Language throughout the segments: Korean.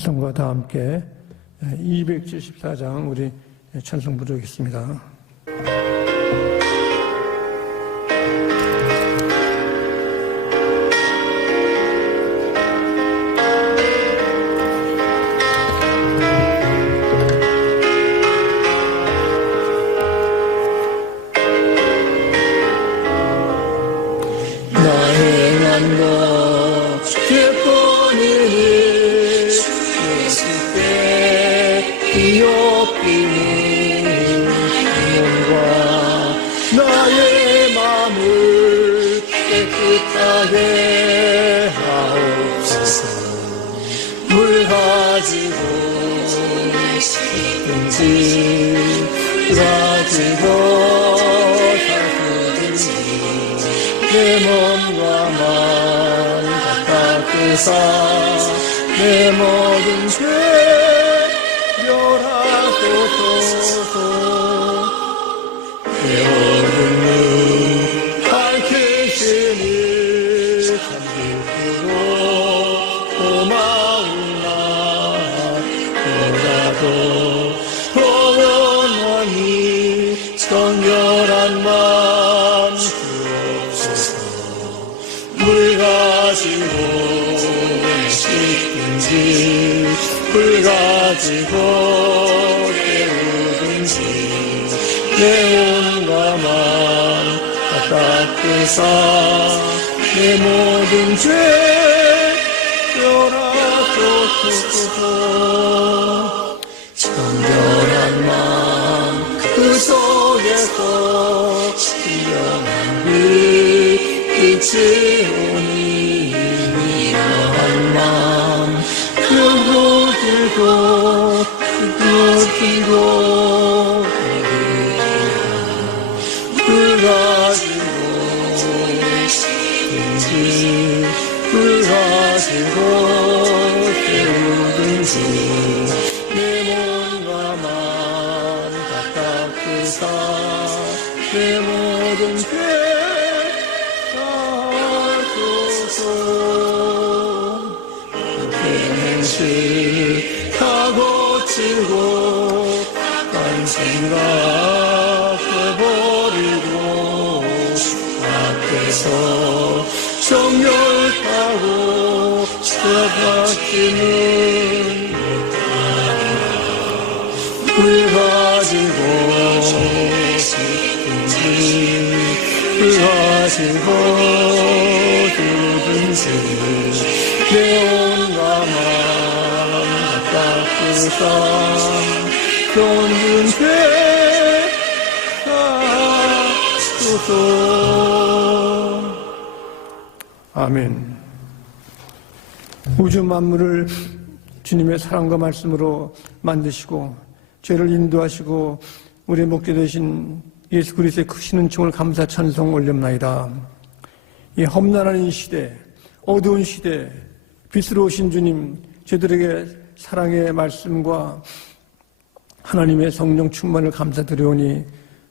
찬송과 다 함께 274장 우리 찬송 부르겠습니다. 나의 마음을 깨끗하게 하옵소서. 물 가지고 든지 가지고 살든지 내 몸과 맘 닦으사 내 모든 죄 멸하소서. 내 어둠을 밝히시니 참기쁘고 고마운 나보다도 더 원하니 정결한 마음 주옵소서. 물 가지고 씻든지 불 가지고 깨우든지 내 온과 맘 닦으사 내 모든 죄 멸하소서. 정결한 마음 그 속에서 신령한 빛이 오니 이러한 마음 들고 불 가지고 든지 불 가지고 깨우든지 내 몸과 맘 닦으사 내 모든 죄 사소서. 행실 다 고치고 딴 생각해버리고 앞에서 정결하고 죄받지는 못하나. 불 가지고 씻든지 불 가지고 두든지 내 온과 맘 닦으사 쏟는 죄 사소서. 아멘. 우주 만물을 주님의 사랑과 말씀으로 만드시고 죄를 인도하시고 우리의 목자 되신 예수 그리스도의 크신 은총을 감사 찬송 올렸나이다. 이 험난한 이 시대, 어두운 시대, 빛으로 오신 주님, 저희들에게 사랑의 말씀과 하나님의 성령 충만을 감사드리오니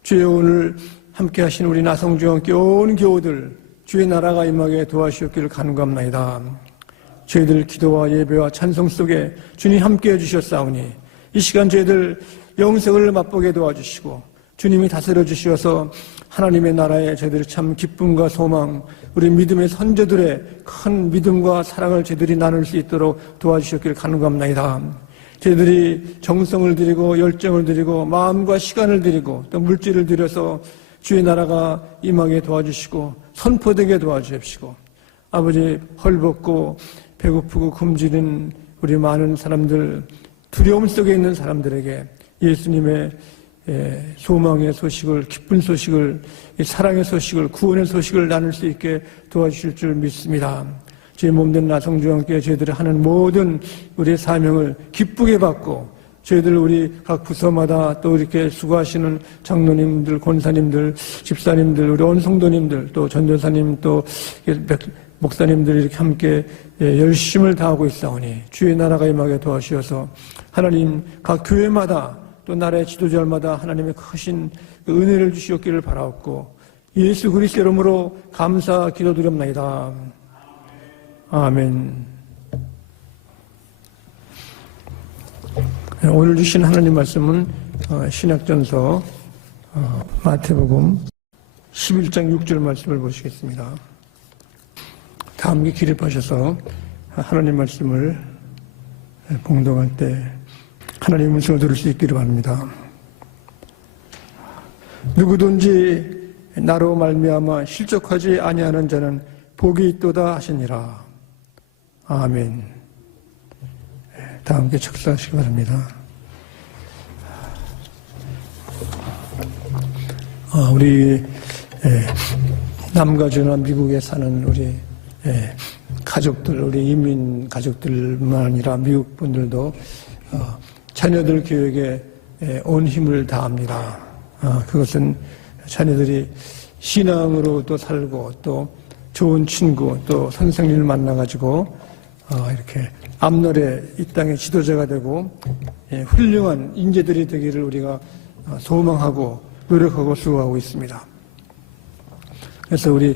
주여 오늘 함께 하신 우리 나성주와 함께 온 교우들 주의 나라가 임하게 도와주셨기를 간구합나이다. 저희들 기도와 예배와 찬송 속에 주님 함께 해주셨사오니 이 시간 저희들 영생을 맛보게 도와주시고 주님이 다스려 주시어서 하나님의 나라에 저희들이 참 기쁨과 소망, 우리 믿음의 선조들의 큰 믿음과 사랑을 저희들이 나눌 수 있도록 도와주셨기를 간구합나이다. 저희들이 정성을 들이고 열정을 들이고 마음과 시간을 들이고 또 물질을 들여서 주의 나라가 임하게 도와주시고 선포되게 도와주십시고 아버지 헐벗고 배고프고 굶주린 우리 많은 사람들 두려움 속에 있는 사람들에게 예수님의 소망의 소식을 기쁜 소식을 사랑의 소식을 구원의 소식을 나눌 수 있게 도와주실 줄 믿습니다. 제 몸된 나성주와 함께 저희들이 하는 모든 우리의 사명을 기쁘게 받고 저희들 우리 각 부서마다 또 이렇게 수고하시는 장로님들, 권사님들, 집사님들, 우리 온 성도님들, 또 전도사님, 또 목사님들이 이렇게 함께 열심을 다하고 있사오니 주의 나라가 임하게 도와주셔서 하나님 각 교회마다 또 나라의 지도자들마다 하나님의 크신 은혜를 주시옵기를 바라옵고 예수 그리스도 이름으로 감사 기도드립나이다. 아멘. 오늘 주신 하나님 말씀은 신약전서 마태복음 11장 6절 말씀을 보시겠습니다. 다 함께 기립하셔서 하나님 말씀을 봉독할 때 하나님의 음성을 들을 수 있기를 바랍니다. 누구든지 나로 말미암아 실족하지 아니하는 자는 복이 있도다 하시니라. 아멘. 다 함께 축사하시기 바랍니다. 우리 남가주나 미국에 사는 우리 가족들, 우리 이민 가족들만 아니라 미국 분들도 자녀들 교육에 온 힘을 다합니다. 그것은 자녀들이 신앙으로도 살고 또 좋은 친구 또 선생님을 만나가지고 이렇게 앞날에 이 땅의 지도자가 되고 훌륭한 인재들이 되기를 우리가 소망하고 노력하고 수고하고 있습니다. 그래서 우리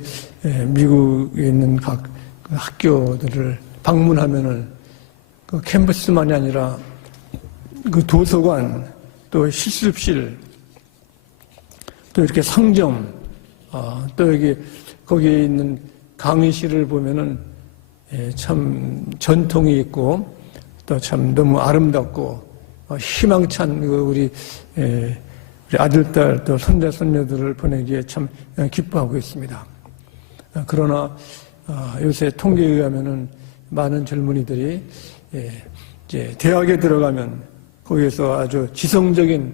미국에 있는 각 학교들을 방문하면은 그 캠퍼스만이 아니라 그 도서관 또 실습실 또 이렇게 상점 또 여기 거기에 있는 강의실을 보면은 참 전통이 있고 또 참 너무 아름답고 희망찬 우리 아들딸 또 손자 손녀들을 보내기에 참 기뻐하고 있습니다. 그러나 요새 통계에 의하면은 많은 젊은이들이 이제 대학에 들어가면 거기에서 아주 지성적인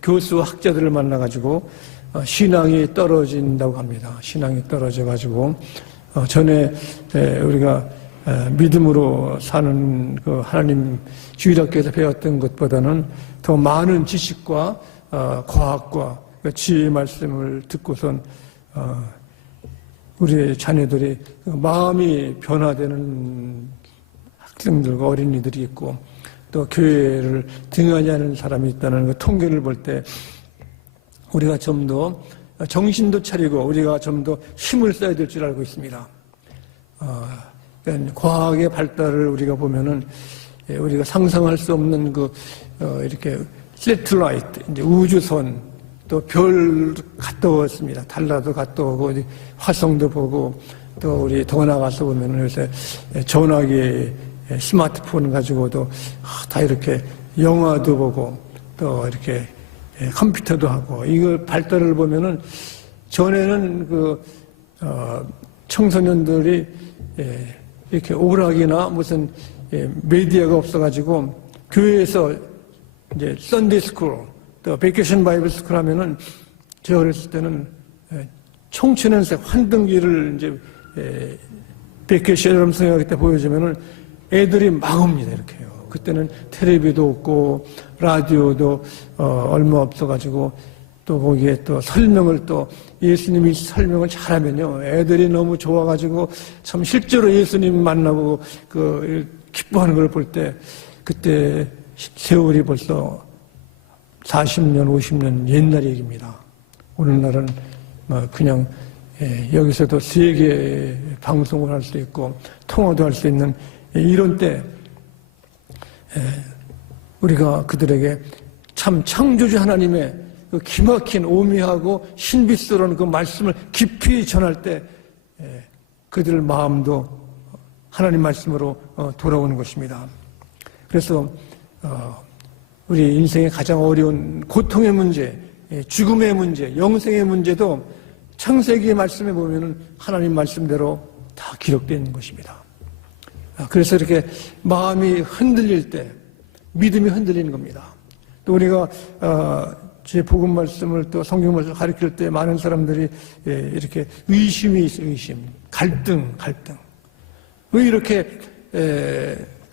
교수 학자들을 만나가지고 신앙이 떨어진다고 합니다. 신앙이 떨어져가지고 전에 우리가 믿음으로 사는 그 하나님 주일학교에서 배웠던 것보다는 더 많은 지식과 과학과 지혜의 말씀을 듣고선 우리의 자녀들이 마음이 변화되는 학생들과 어린이들이 있고 또 교회를 등한히 하는 사람이 있다는 그 통계를 볼 때 우리가 좀 더 정신도 차리고 우리가 좀 더 힘을 써야 될 줄 알고 있습니다. 과학의 발달을 우리가 보면은 우리가 상상할 수 없는 이렇게 세틀라이트, 이제 우주선, 또 별 갔다 왔습니다. 달라도 갔다 오고, 화성도 보고, 또 우리 더 나가서 보면은 요새 전화기, 스마트폰 가지고도 다 이렇게 영화도 보고, 또 이렇게 컴퓨터도 하고, 이거 발달을 보면은 전에는 청소년들이 이렇게 오락이나 무슨 미디어가 없어가지고 교회에서 이제 썬데이 스쿨 또 베이케이션 바이블 스쿨 하면은 제가 어렸을 때는 청춘연세 환등기를 이제 베이케이션 여름성경 때 보여주면은 애들이 막 옵니다. 이렇게요. 그때는 텔레비도 없고 라디오도 얼마 없어가지고 또 거기에 또 설명을 또 예수님이 설명을 잘하면요 애들이 너무 좋아가지고 참 실제로 예수님 만나고 기뻐하는 걸 볼 때 그때 세월이 벌써 40년, 50년 옛날 얘기입니다. 오늘날은 그냥 여기서도 세계 방송을 할 수 있고 통화도 할 수 있는 이런 때 우리가 그들에게 참 창조주 하나님의 그 기막힌 오미하고 신비스러운 그 말씀을 깊이 전할 때 그들 마음도 하나님 말씀으로 돌아오는 것입니다. 그래서 우리 인생의 가장 어려운 고통의 문제, 죽음의 문제, 영생의 문제도 창세기 말씀에 보면은 하나님 말씀대로 다 기록되어 있는 것입니다. 그래서 이렇게 마음이 흔들릴 때 믿음이 흔들리는 겁니다. 또 우리가 제 복음 말씀을 또 성경 말씀을 가르칠 때 많은 사람들이 이렇게 의심이 있어요. 의심, 갈등. 왜 이렇게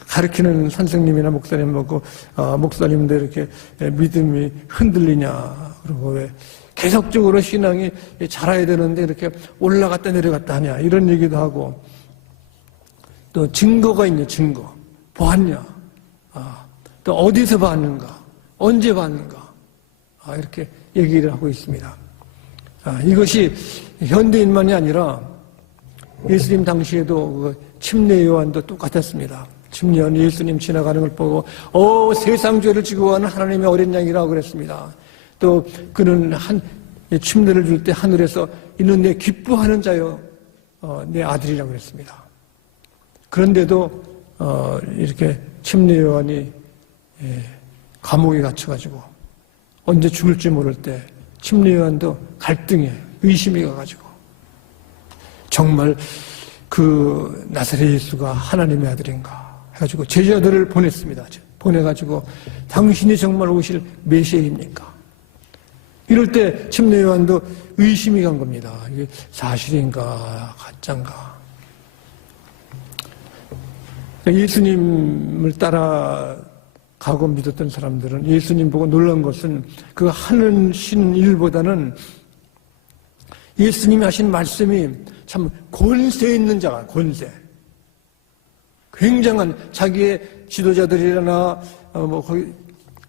가르치는 선생님이나 목사님 보고 목사님도 이렇게 믿음이 흔들리냐. 그리고 왜 계속적으로 신앙이 자라야 되는데 이렇게 올라갔다 내려갔다 하냐. 이런 얘기도 하고 또 증거가 있냐. 증거. 보았냐. 또 어디서 봤는가. 언제 봤는가. 이렇게 얘기를 하고 있습니다. 이것이 현대인만이 아니라 예수님 당시에도 침례 요한도 똑같았습니다. 침례한 예수님 지나가는 걸 보고 세상 죄를 지고 가는 하나님의 어린 양이라고 그랬습니다. 또 그는 침례를 줄 때 하늘에서 이는 내 기뻐하는 자요 내 아들이라고 그랬습니다. 그런데도 이렇게 침례 요한이 감옥에 갇혀가지고 언제 죽을지 모를 때 침례 요한도 갈등에 의심이 가가지고 정말 그 나사렛 예수가 하나님의 아들인가 해가지고 제자들을 보냈습니다. 보내가지고 당신이 정말 오실 메시아입니까? 이럴 때 침례 요한도 의심이 간 겁니다. 이게 사실인가 가짜인가. 예수님을 따라가고 믿었던 사람들은 예수님 보고 놀란 것은 그 하신 일보다는 예수님이 하신 말씀이 참 권세 있는 자가 권세. 굉장한 자기의 지도자들이나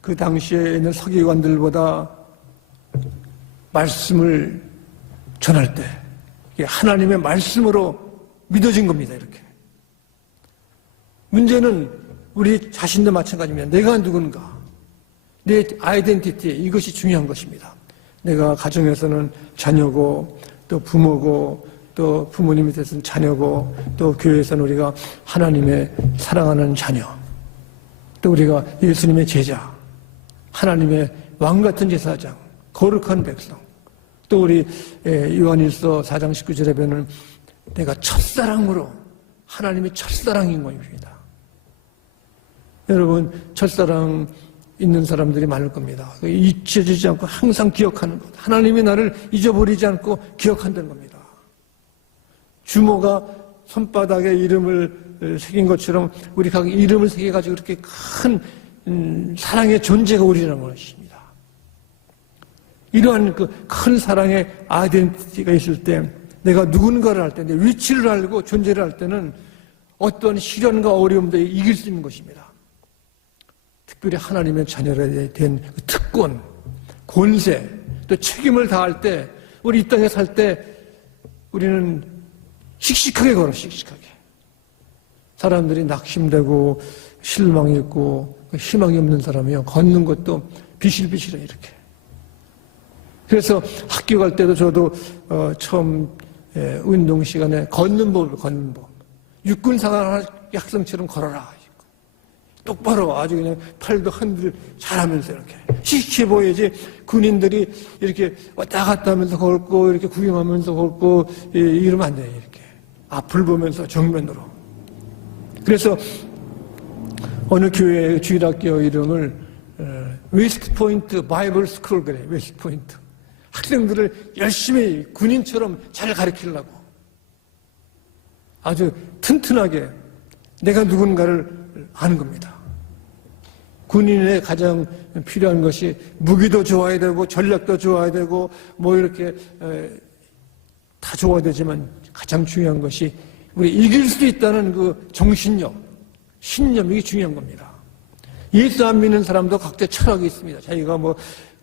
그 당시에 있는 서기관들보다 말씀을 전할 때 하나님의 말씀으로 믿어진 겁니다. 이렇게. 문제는 우리 자신도 마찬가지입니다. 내가 누군가, 내 아이덴티티 이것이 중요한 것입니다. 내가 가정에서는 자녀고 또 부모고 또 부모님 밑에서는 자녀고 또 교회에서는 우리가 하나님의 사랑하는 자녀 또 우리가 예수님의 제자 하나님의 왕같은 제사장 거룩한 백성 또 우리 요한일서 4장 19절에 보면 내가 첫사랑으로 하나님의 첫사랑인 것입니다. 여러분 첫사랑 있는 사람들이 많을 겁니다. 잊혀지지 않고 항상 기억하는 것. 하나님이 나를 잊어버리지 않고 기억한다는 겁니다. 주모가 손바닥에 이름을 새긴 것처럼 우리 각 이름을 새겨가지고 그렇게 큰 사랑의 존재가 우리라는 것입니다. 이러한 그 큰 사랑의 아이덴티티가 있을 때 내가 누군가를 할 때, 내 위치를 알고 존재를 할 때는 어떤 시련과 어려움도 이길 수 있는 것입니다. 특별히 하나님의 자녀에 대한 특권, 권세, 또 책임을 다할 때, 우리 이 땅에 살 때 우리는 씩씩하게 걸어, 씩씩하게. 사람들이 낙심되고 실망이 있고 희망이 없는 사람이요. 걷는 것도 비실비실해, 이렇게. 그래서 학교 갈 때도 저도 처음 운동 시간에 걷는 법. 육군생활 학생처럼 걸어라. 똑바로 아주 그냥 팔도 흔들 잘하면서 이렇게 씩씩해 보여야지 군인들이 이렇게 왔다 갔다 하면서 걷고 이렇게 구경하면서 걷고 이러면 안 돼요. 이렇게 앞을 보면서 정면으로. 그래서 어느 교회 주일학교 이름을 웨스트포인트 바이블 스쿨 그래요. 웨스트포인트. 학생들을 열심히 군인처럼 잘 가르치려고 아주 튼튼하게 내가 누군가를 아는 겁니다. 군인의 가장 필요한 것이 무기도 좋아야 되고 전략도 좋아야 되고 뭐 이렇게 다 좋아야 되지만 가장 중요한 것이 우리 이길 수 있다는 그 정신력, 신념 이게 중요한 겁니다. 예수 안 믿는 사람도 각자 철학이 있습니다. 자기가 뭐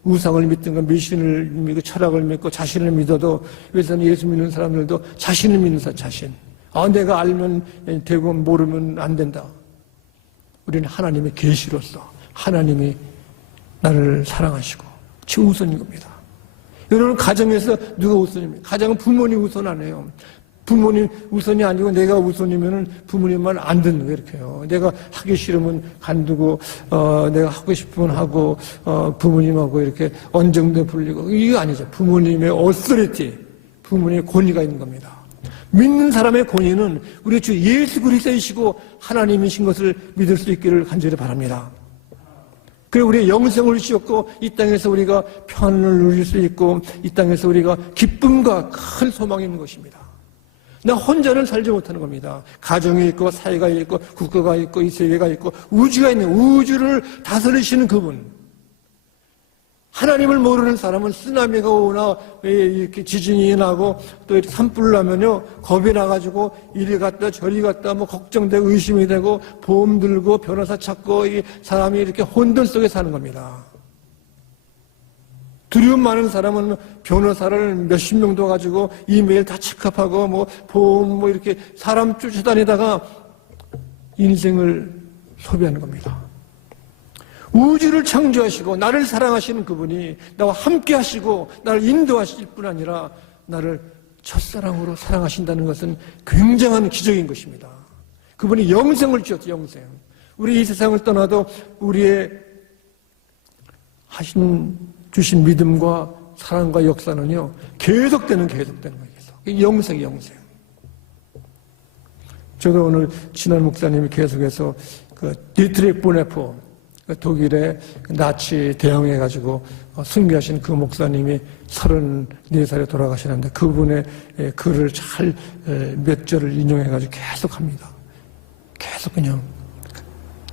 우상을 믿든가 미신을 믿고 철학을 믿고 자신을 믿어도 왜냐하면 예수 믿는 사람들도 자신을 믿는 자신. 내가 알면 되고 모르면 안 된다. 우리는 하나님의 계시로서 하나님이 나를 사랑하시고 최우선인 겁니다. 여러분 가정에서 누가 우선입니까? 가정은 부모님 우선 안 해요. 부모님 우선이 아니고 내가 우선이면은 부모님 말 안 듣는 거 이렇게 해요. 내가 하기 싫으면 간두고 내가 하고 싶으면 하고 부모님하고 이렇게 언정도 불리고 이거 아니죠. 부모님의 어서리티, 부모님의 권위가 있는 겁니다. 믿는 사람의 권위는 우리 주 예수 그리스도이시고 하나님이신 것을 믿을 수 있기를 간절히 바랍니다. 그리고 우리의 영생을 주셨고 이 땅에서 우리가 평안을 누릴 수 있고 이 땅에서 우리가 기쁨과 큰 소망이 있는 것입니다. 나 혼자는 살지 못하는 겁니다. 가정이 있고 사회가 있고 국가가 있고 이 세계가 있고 우주가 있는 우주를 다스리시는 그분. 하나님을 모르는 사람은 쓰나미가 오나 이렇게 지진이 나고 또 이렇게 산불 나면요 겁이 나가지고 이리 갔다 저리 갔다 뭐 걱정되고 의심이 되고 보험 들고 변호사 찾고 이 사람이 이렇게 혼돈 속에 사는 겁니다. 두려움 많은 사람은 변호사를 몇십 명도 가지고 이메일 다 체크하고 뭐 보험 뭐 이렇게 사람 쫓아다니다가 인생을 소비하는 겁니다. 우주를 창조하시고 나를 사랑하시는 그분이 나와 함께 하시고 나를 인도하실 뿐 아니라 나를 첫사랑으로 사랑하신다는 것은 굉장한 기적인 것입니다. 그분이 영생을 주셨죠. 영생. 우리 이 세상을 떠나도 우리의 주신 믿음과 사랑과 역사는요 계속되는 거예요. 계속. 영생. 저도 오늘 친한 목사님이 계속해서 그 디트리히 보네포 독일의 나치 대항해가지고 순교하신 그 목사님이 34살에 돌아가시는데 그분의 글을 잘 몇 절을 인용해가지고 계속 합니다. 계속 그냥.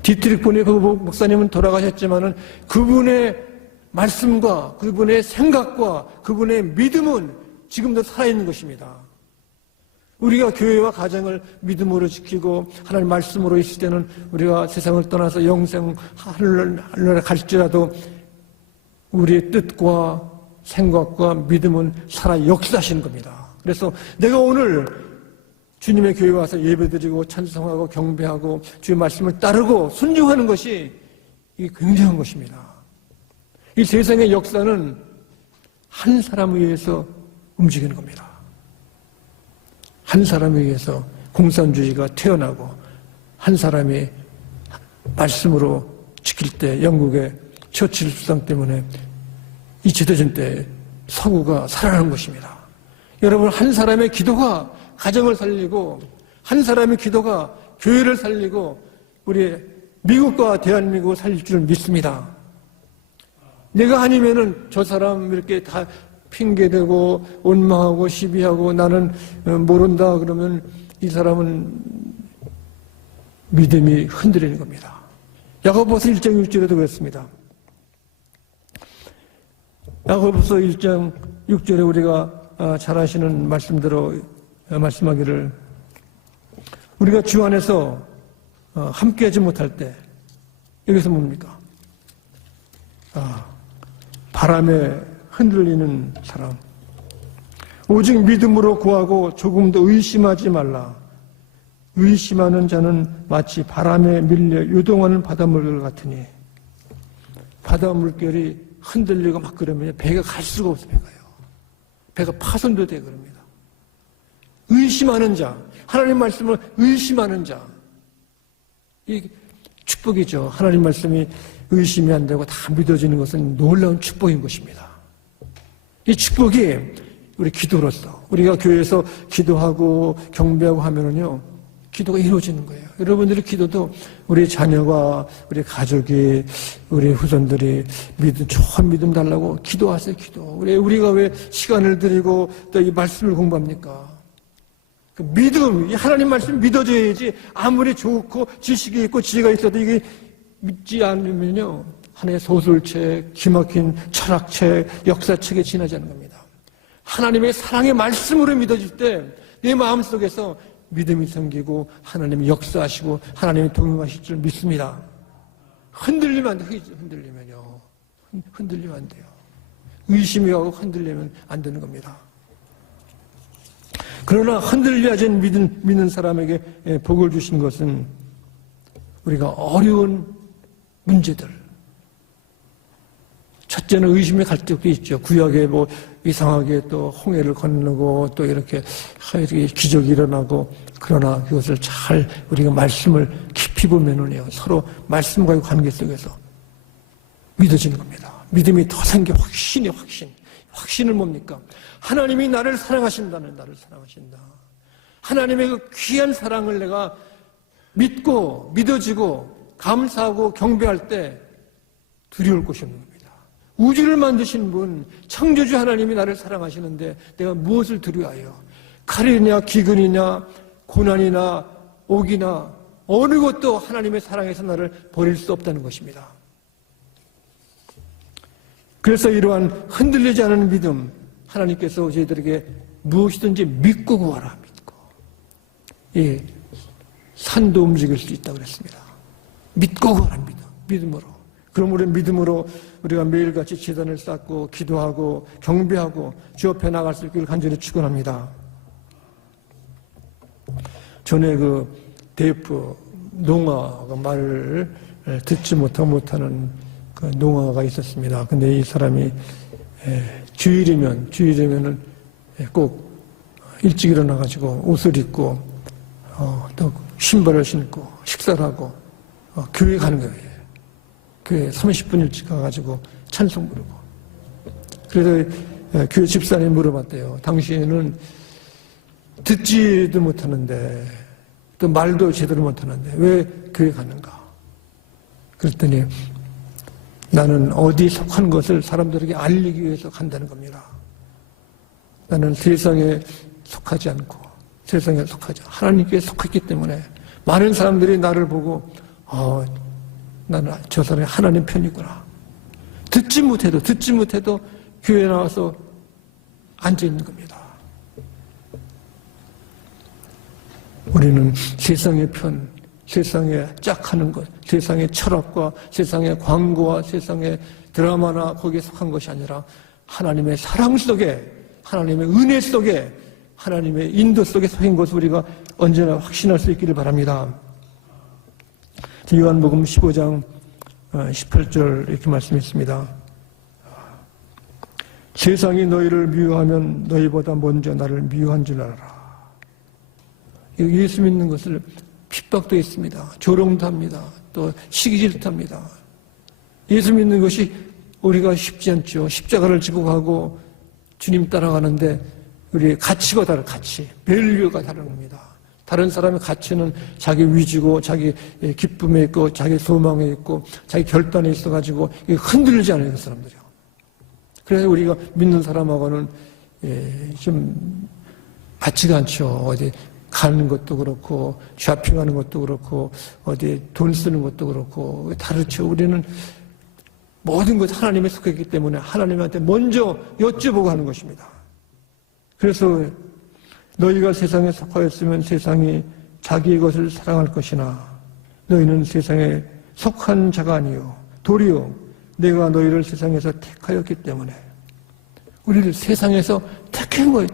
디트리히 보네포 목사님은 돌아가셨지만은 그분의 말씀과 그분의 생각과 그분의 믿음은 지금도 살아있는 것입니다. 우리가 교회와 가정을 믿음으로 지키고 하나님 말씀으로 있을 때는 우리가 세상을 떠나서 영생 하늘나라 갈지라도 우리의 뜻과 생각과 믿음은 살아 역사하시는 겁니다. 그래서 내가 오늘 주님의 교회에 와서 예배드리고 찬송하고 경배하고 주의 말씀을 따르고 순종하는 것이 이게 굉장한 것입니다. 이 세상의 역사는 한 사람에 의해서 움직이는 겁니다. 한 사람에 의해서 공산주의가 태어나고 한 사람이 말씀으로 지킬 때 영국의 처칠 수상 때문에 2차 대전 때 서구가 살아나는 것입니다. 여러분, 한 사람의 기도가 가정을 살리고 한 사람의 기도가 교회를 살리고 우리 미국과 대한민국을 살릴 줄 믿습니다. 내가 아니면은 저 사람 이렇게 다 핑계대고 원망하고 시비하고 나는 모른다 그러면 이 사람은 믿음이 흔들리는 겁니다. 야고보서 1장 6절에도 그랬습니다. 야고보서 1장 6절에 우리가 잘 아시는 말씀대로 말씀하기를 우리가 주 안에서 함께하지 못할 때 여기서 뭡니까? 바람에 흔들리는 사람. 오직 믿음으로 구하고 조금도 의심하지 말라. 의심하는 자는 마치 바람에 밀려 요동하는 바닷물결 같으니 바닷물결이 흔들리고 막 그러면 배가 갈 수가 없어. 배가 파손도 되고 그럽니다. 의심하는 자, 하나님 말씀을 의심하는 자, 이 축복이죠. 하나님 말씀이 의심이 안 되고 다 믿어지는 것은 놀라운 축복인 것입니다. 이 축복이 우리 기도로서 우리가 교회에서 기도하고 경배하고 하면은요 기도가 이루어지는 거예요. 여러분들의 기도도 우리 자녀가 우리 가족이 우리 후손들이 좋은 믿음 달라고 기도하세요. 기도. 우리가 왜 시간을 들이고 또 이 말씀을 공부합니까? 그 믿음, 이 하나님 말씀 믿어줘야지. 아무리 좋고 지식이 있고 지혜가 있어도 이게 믿지 않으면요 하나의 소설책, 기막힌 철학책, 역사책에 지나지 않는 겁니다. 하나님의 사랑의 말씀으로 믿어질 때 내 마음속에서 믿음이 생기고 하나님이 역사하시고 하나님이 동행하실 줄 믿습니다. 흔들리면 안 돼요. 흔들리면 안 돼요. 의심이 가고 흔들리면 안 되는 겁니다. 그러나 흔들려진 믿는 사람에게 복을 주신 것은 우리가 어려운 문제들. 첫째는 의심의 갈등도 있죠. 구약에 뭐 이상하게 또 홍해를 건너고 또 이렇게 기적이 일어나고 그러나 그것을 잘 우리가 말씀을 깊이 보면은요 서로 말씀과의 관계 속에서 믿어지는 겁니다. 믿음이 더 생겨 확신을 뭡니까? 하나님이 나를 사랑하신다. 하나님의 그 귀한 사랑을 내가 믿고 믿어지고 감사하고 경배할 때 두려울 것이 없는 겁니다. 우주를 만드신 분, 창조주 하나님이 나를 사랑하시는데 내가 무엇을 두려워해요? 칼이냐 기근이냐 고난이나 옥이나 어느 것도 하나님의 사랑에서 나를 버릴 수 없다는 것입니다. 그래서 이러한 흔들리지 않은 믿음, 하나님께서 저희들에게 무엇이든지 믿고 구하라. 이 산도 움직일 수 있다고 그랬습니다. 믿고 구하라. 믿음으로. 그럼 우리 믿음으로 우리가 매일같이 제단을 쌓고 기도하고 경배하고 주 옆에 나갈 수 있기를 간절히 축원합니다. 전에 그 데이프 농아가 말을 듣지 못하는 그 농아가 있었습니다. 근데 이 사람이 주일이면은 꼭 일찍 일어나가지고 옷을 입고 또 신발을 신고 식사를 하고 교회 가는 거예요. 교회 30분 일찍 가가지고 찬송 부르고. 그래서 교회 집사님이 물어봤대요. 당신은 듣지도 못하는데 또 말도 제대로 못하는데 왜 교회 가는가? 그랬더니 나는 어디 속한 것을 사람들에게 알리기 위해서 간다는 겁니다. 나는 세상에 속하지 않고 하나님께 속했기 때문에 많은 사람들이 나를 보고 나는 저 사람이 하나님 편이구나. 듣지 못해도 교회에 나와서 앉아 있는 겁니다. 우리는 세상의 편, 세상에 짝하는 것, 세상의 철학과 세상의 광고와 세상의 드라마나 거기에 속한 것이 아니라 하나님의 사랑 속에, 하나님의 은혜 속에, 하나님의 인도 속에 속인 것을 우리가 언제나 확신할 수 있기를 바랍니다. 요한복음 15장 18절 이렇게 말씀했습니다. 세상이 너희를 미워하면 너희보다 먼저 나를 미워한 줄 알아라. 예수 믿는 것을 핍박도 있습니다. 조롱도 합니다. 또 시기질도 합니다. 예수 믿는 것이 우리가 쉽지 않죠. 십자가를 지고 가고 주님 따라가는데 우리의 가치가 다른 가치, 밸류가 다른 겁니다. 다른 사람의 가치는 자기 위주고 자기 기쁨에 있고 자기 소망에 있고 자기 결단에 있어가지고 흔들리지 않아요. 그 사람들이요. 그래서 우리가 믿는 사람하고는 좀 맞지가 않죠. 어디 가는 것도 그렇고 쇼핑하는 것도 그렇고 어디 돈 쓰는 것도 그렇고 다르죠. 우리는 모든 것 하나님에 속했기 때문에 하나님한테 먼저 여쭤보고 하는 것입니다. 그래서 너희가 세상에 속하였으면 세상이 자기의 것을 사랑할 것이나 너희는 세상에 속한 자가 아니요 도리어 내가 너희를 세상에서 택하였기 때문에 우리를 세상에서 택한 거예요.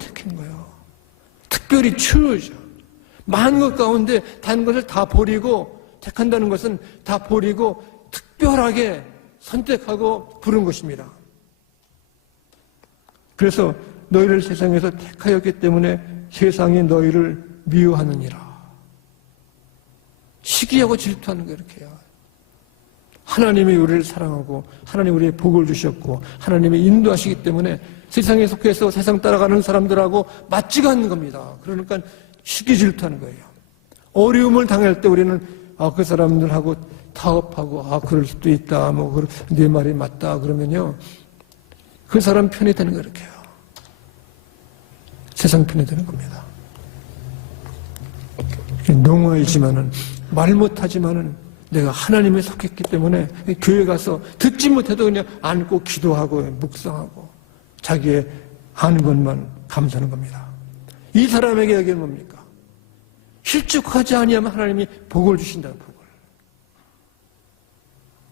특별히 choose. 많은 것 가운데 다른 것을 다 버리고 택한다는 것은 다 버리고 특별하게 선택하고 부른 것입니다. 그래서 너희를 세상에서 택하였기 때문에 세상이 너희를 미워하느니라. 시기하고 질투하는 거 이렇게 해요. 하나님이 우리를 사랑하고 하나님이 우리의 복을 주셨고 하나님이 인도하시기 때문에 세상에 속해서 세상 따라가는 사람들하고 맞지가 않는 겁니다. 그러니까 시기 질투하는 거예요. 어려움을 당할 때 우리는 그 사람들하고 타협하고 그럴 수도 있다. 네 말이 맞다. 그러면요. 그 사람 편이 되는 거 이렇게 해요. 세상 편이 되는 겁니다. 농아이지만은 말 못하지만은 내가 하나님에 속했기 때문에 교회 가서 듣지 못해도 그냥 앉고 기도하고 묵상하고 자기의 아는 것만 감사하는 겁니다. 이 사람에게 여기는 뭡니까? 실족하지 아니하면 하나님이 복을 주신다는 복을.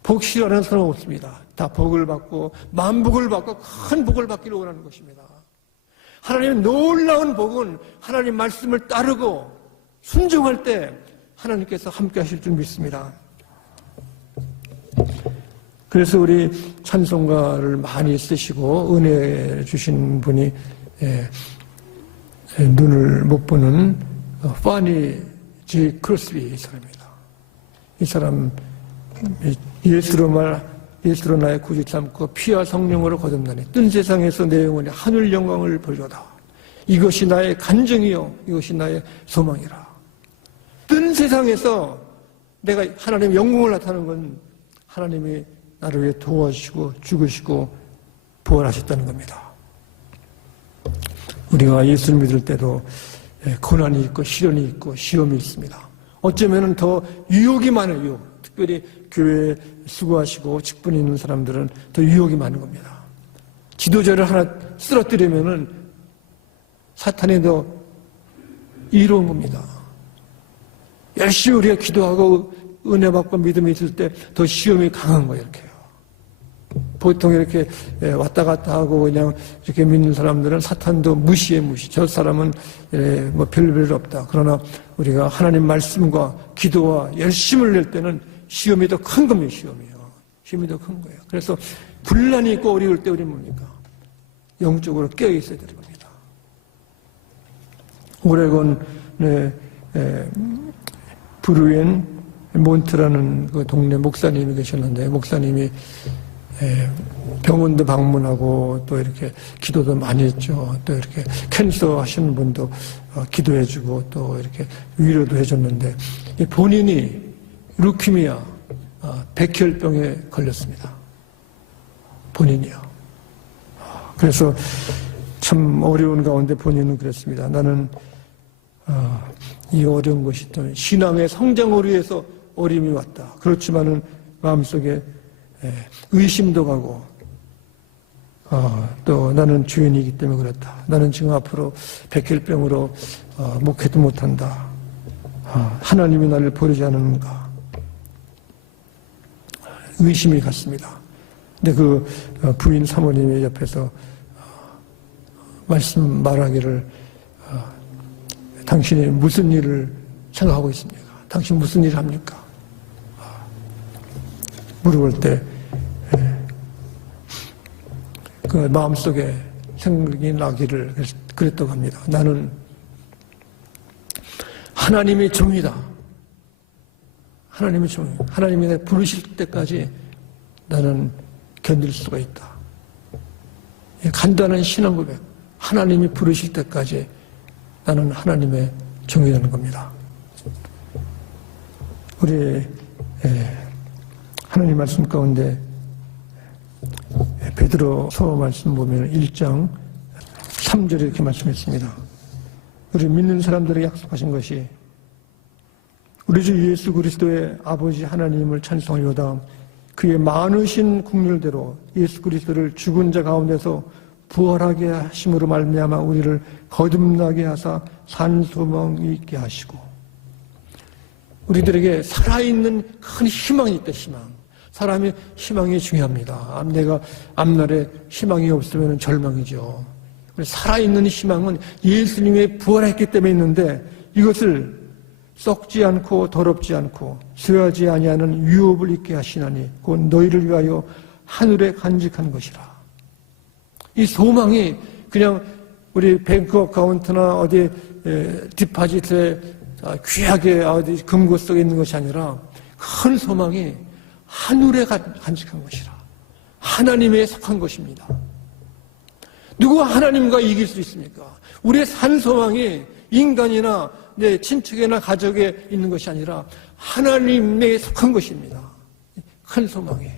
복 싫어하는 사람은 없습니다. 다 복을 받고 만복을 받고 큰 복을 받기를 원하는 것입니다. 하나님의 놀라운 복은 하나님 말씀을 따르고 순종할 때 하나님께서 함께 하실 줄 믿습니다. 그래서 우리 찬송가를 많이 쓰시고 은혜 주신 분이 눈을 못 보는 파니 G. 크로스비 사람입니다. 이 사람 예수로 나의 구주 삼고 피와 성령으로 거듭나니 뜬 세상에서 내 영혼이 하늘 영광을 보려다. 이것이 나의 간증이요 이것이 나의 소망이라. 뜬 세상에서 내가 하나님의 영광을 나타내는 건 하나님이 나를 위해 도와주시고 죽으시고 부활하셨다는 겁니다. 우리가 예수를 믿을 때도 고난이 있고 시련이 있고 시험이 있습니다. 어쩌면 더 유혹이 많아요. 유혹. 특별히 교회에 수고하시고 직분이 있는 사람들은 더 유혹이 많은 겁니다. 지도자를 하나 쓰러뜨리면은 사탄이 더 이로운 겁니다. 열심히 우리가 기도하고 은혜 받고 믿음이 있을 때 더 시험이 강한 거예요. 이렇게요. 보통 이렇게 왔다 갔다 하고 그냥 이렇게 믿는 사람들은 사탄도 무시해 무시. 저 사람은 뭐 별별 없다. 그러나 우리가 하나님 말씀과 기도와 열심을 낼 때는 시험이 더 큰 겁니다. 시험이 더 큰 거예요. 그래서 분란이 있고 어려울 때 우리는 뭡니까? 영적으로 깨어 있어야 되는 겁니다. 오레곤의 브루엔 몬트라는 그 동네 목사님이 계셨는데, 목사님이 병원도 방문하고 또 이렇게 기도도 많이 했죠. 또 이렇게 캔서 하시는 분도 기도해주고 또 이렇게 위로도 해줬는데, 본인이 루키미아 백혈병에 걸렸습니다. 본인이요. 그래서 참 어려운 가운데 본인은 그랬습니다. 나는 이 어려운 것이 또 신앙의 성장을 위해서 어려움이 왔다. 그렇지만은 마음속에 의심도 가고 또 나는 죄인이기 때문에 그렇다. 나는 지금 앞으로 백혈병으로 목회도 못한다. 하나님이 나를 버리지 않는가. 의심이 갔습니다. 근데 그 부인 사모님의 옆에서 말씀 말하기를 당신이 무슨 일을 생각하고 있습니까? 당신 무슨 일을 합니까? 물어볼 때 그 마음속에 생각이 나기를 그랬다고 합니다. 나는 하나님의 종이다. 하나님의 종이다. 하나님이 내 부르실 때까지 나는 견딜 수가 있다. 간단한 신앙 고백. 하나님이 부르실 때까지 나는 하나님의 종이라는 겁니다. 우리 하나님 말씀 가운데 베드로서 말씀 보면 1장 3절에 이렇게 말씀했습니다. 우리 믿는 사람들에게 약속하신 것이 우리 주 예수 그리스도의 아버지 하나님을 찬송하여다 그의 많으신 국률대로 예수 그리스도를 죽은 자 가운데서 부활하게 하심으로 말미암아 우리를 거듭나게 하사 산 소망이 있게 하시고, 우리들에게 살아있는 큰 희망이 있다. 사람의 희망이 중요합니다. 내가 앞날에 희망이 없으면 절망이죠. 살아있는 희망은 예수님의 부활했기 때문에 있는데, 이것을 썩지 않고 더럽지 않고 쇠하지 아니하는 유업을 있게 하시나니 곧 너희를 위하여 하늘에 간직한 것이라. 이 소망이 그냥 우리 뱅크 어카운트나 어디 디파짓에 귀하게 어디 금고 속에 있는 것이 아니라 큰 소망이 하늘에 간직한 것이라. 하나님에 속한 것입니다. 누가 하나님과 이길 수 있습니까? 우리의 산 소망이 인간이나 내 친척이나 가족에 있는 것이 아니라 하나님에 속한 것입니다. 큰 소망이.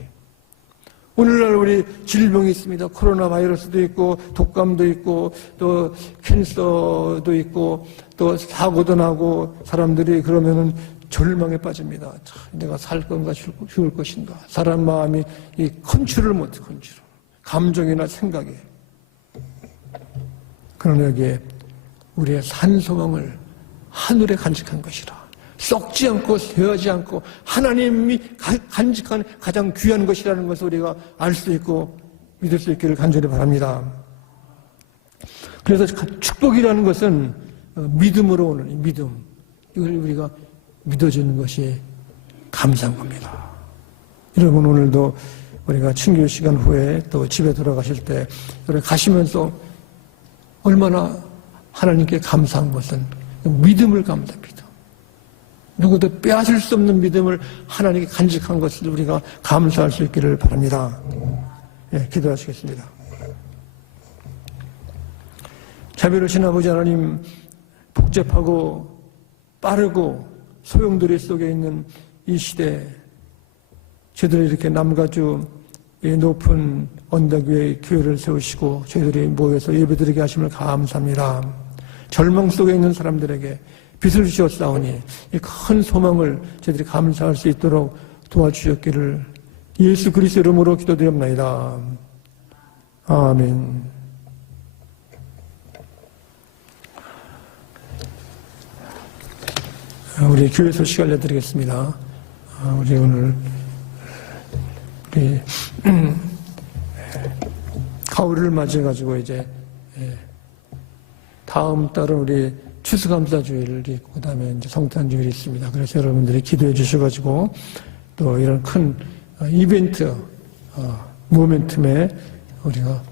오늘날 우리 질병이 있습니다. 코로나 바이러스도 있고 독감도 있고 또 캔서도 있고 또 사고도 나고 사람들이 그러면은 절망에 빠집니다. 내가 살 건가 죽을 것인가. 사람 마음이 이 컨트롤을 못해. 감정이나 생각에. 그러나 여기에 우리의 산 소망을 하늘에 간직한 것이라. 썩지 않고 쇠하지 않고 하나님이 간직한 가장 귀한 것이라는 것을 우리가 알 수 있고 믿을 수 있기를 간절히 바랍니다. 그래서 축복이라는 것은 믿음으로 오는 믿음. 이걸 우리가 믿어지는 것이 감사한 겁니다. 여러분, 오늘도 우리가 친교 시간 후에 또 집에 돌아가실 때 가시면서 얼마나 하나님께 감사한 것은 믿음을 감사합니다. 누구도 빼앗을 수 없는 믿음을 하나님께 간직한 것을 우리가 감사할 수 있기를 바랍니다. 예, 기도하시겠습니다. 자비로우신 아버지 하나님, 복잡하고 빠르고 소용돌이 속에 있는 이 시대에 저희들이 이렇게 남가주 높은 언덕 위에 교회를 세우시고 저희들이 모여서 예배드리게 하심을 감사합니다. 절망 속에 있는 사람들에게 빛을 주셨사오니 이 큰 소망을 저희들이 감사할 수 있도록 도와주셨기를 예수 그리스도 이름으로 기도드립니다. 아멘. 우리 교회 소식 알려드리겠습니다. 우리 오늘 우리 가을을 맞이해가지고 이제 다음 달은 우리 추수감사주일이 있고 그다음에 이제 성탄주일이 있습니다. 그래서 여러분들이 기도해 주셔가지고 또 이런 큰 이벤트 모멘텀에 우리가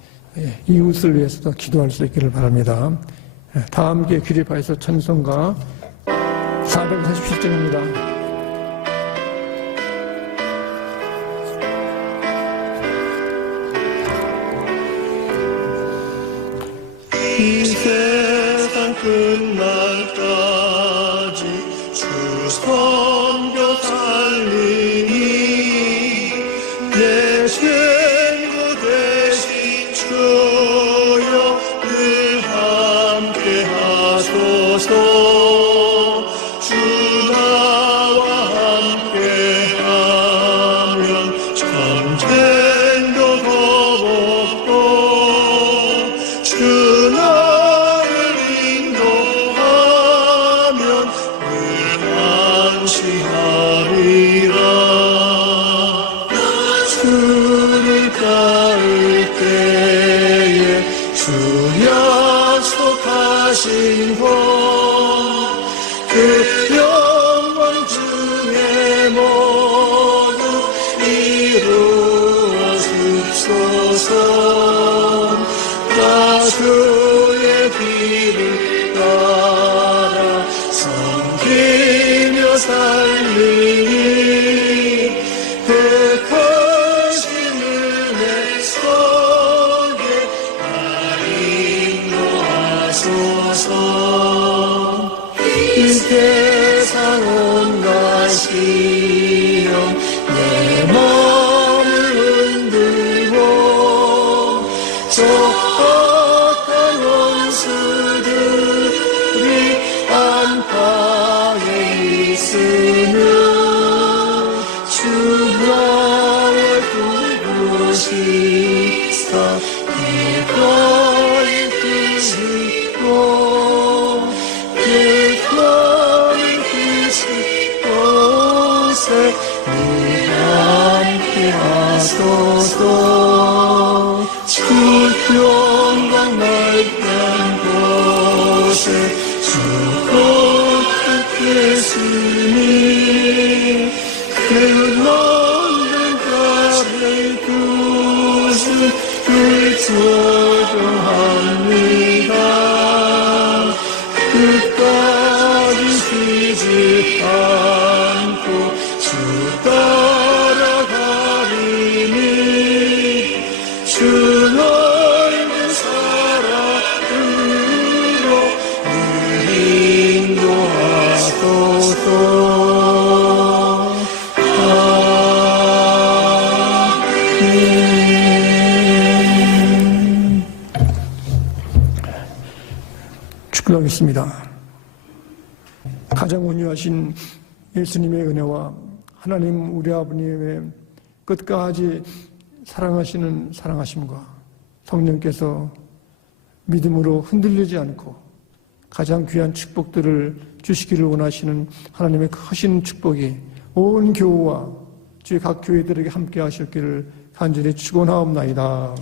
이웃을 위해서도 기도할 수 있기를 바랍니다. 다 함께 기립하여서 찬송가 447장입니다. 이 세상 끝날까지 주 선교 살리니 내 친구 되신 주여 늘 함께 하소서. 주 나와 함께 하면 전쟁도 겁없고 주 나를 인도하면 늘 안시하리라. 주를 따를 때에 주 약속하신 그 영광 중에 모두 이루어집소서. 나 주의 길을 따라 섬기며 살리니 백하신 은혜 속에 날 인도하소서. 이 세상 온갖 시험 내 마음을 흔들고 저 악한 원수들이 안팎에 있으면 주 나를 부르시사 내가 이끄시고 내가 이끄실 곳에 늘 함께 하소서. 주 영광 맑은 곳에 주곧 계시니 그 넓은 달을 두신 그 조정합니다. 끝까지 쉬지 않고 주 따라가리니 주 넓은 사랑으로 늘 인도하소서. 축복하겠습니다. 가장 온유하신 예수님의 은혜와 하나님 우리 아버님의 끝까지 사랑하시는 사랑하심과 성령께서 믿음으로 흔들리지 않고 가장 귀한 축복들을 주시기를 원하시는 하나님의 크신 축복이 온 교우와 주의 각 교회들에게 함께 하셨기를 간절히 축원하옵나이다.